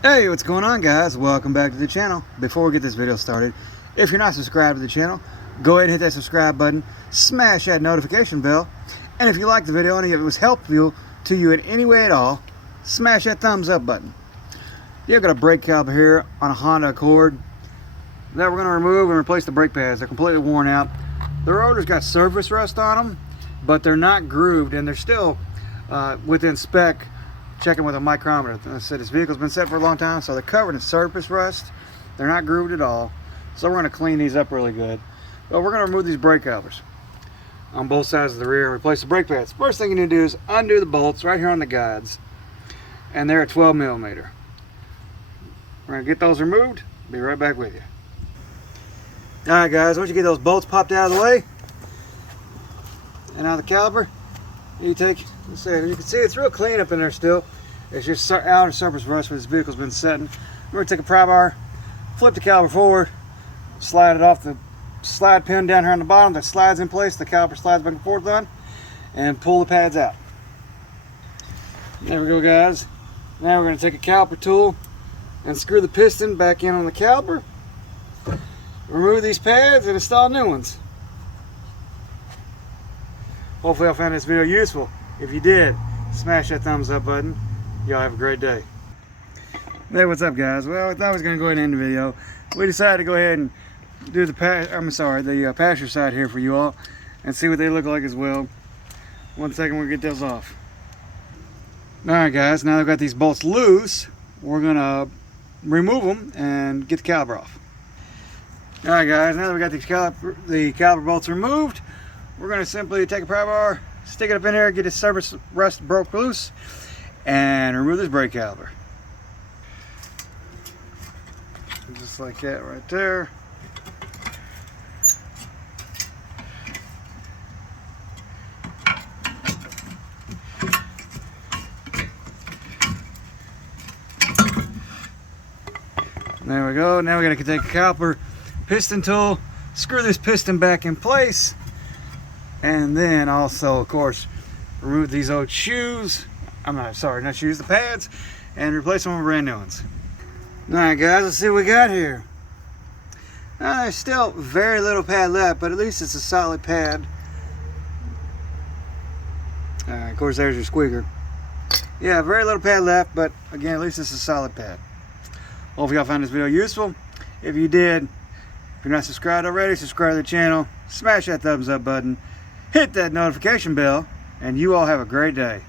Hey, what's going on, guys? Welcome back to the channel. Before we get this video started, if you're not subscribed to the channel, go ahead and hit that subscribe button, smash that notification bell, and if you like the video and if it was helpful to you in any way at all, smash that thumbs up button. You've got a brake caliper here on a Honda Accord that we're going to remove and replace the brake pads. They're completely worn out. The rotors got surface rust on them, but they're not grooved and they're still within spec. Checking with a micrometer. I said this vehicle's been set for a long time, so they're covered in surface rust. They're not grooved at all. So we're going to clean these up really good. But we're going to remove these brake calipers on both sides of the rear and replace the brake pads. First thing you need to do is undo the bolts right here on the guides. And they're at 12 millimeter. We're going to get those removed. Be right back with you. Alright guys, once you get those bolts popped out of the way and out of the caliper, you take, let's see, you can see it's real clean up in there still. It's just outer surface rust where this vehicle's been setting. We're going to take a pry bar, flip the caliper forward, slide it off the slide pin down here on the bottom that slides in place, the caliper slides back and forth on, and pull the pads out. There we go, guys. Now we're going to take a caliper tool and screw the piston back in on the caliper, remove these pads, and install new ones. Hopefully I found this video useful. If you did, smash that thumbs up button. Y'all have a great day. Hey, what's up, guys? Well, I thought I was going to go ahead and end the video. We decided to go ahead and do the passenger side here for you all and see what they look like as well. 1 second, we'll get those off. Alright guys, now that I've got these bolts loose, we're going to remove them and get the caliper off. Alright guys, now that we got the caliper bolts removed, we're going to simply take a pry bar, stick it up in there, get this surface rust broke loose, and remove this brake caliper. Just like that right there. There we go. Now we're going to take a caliper piston tool, screw this piston back in place, and then also, of course, remove these old shoes. Not shoes, the pads, and replace them with brand new ones. Alright guys, let's see what we got here. There's still very little pad left, but at least it's a solid pad. Of course, there's your squeaker. Yeah, very little pad left, but again, at least it's a solid pad. Hope y'all found this video useful. If you did, if you're not subscribed already, subscribe to the channel, smash that thumbs up button, hit that notification bell, and you all have a great day.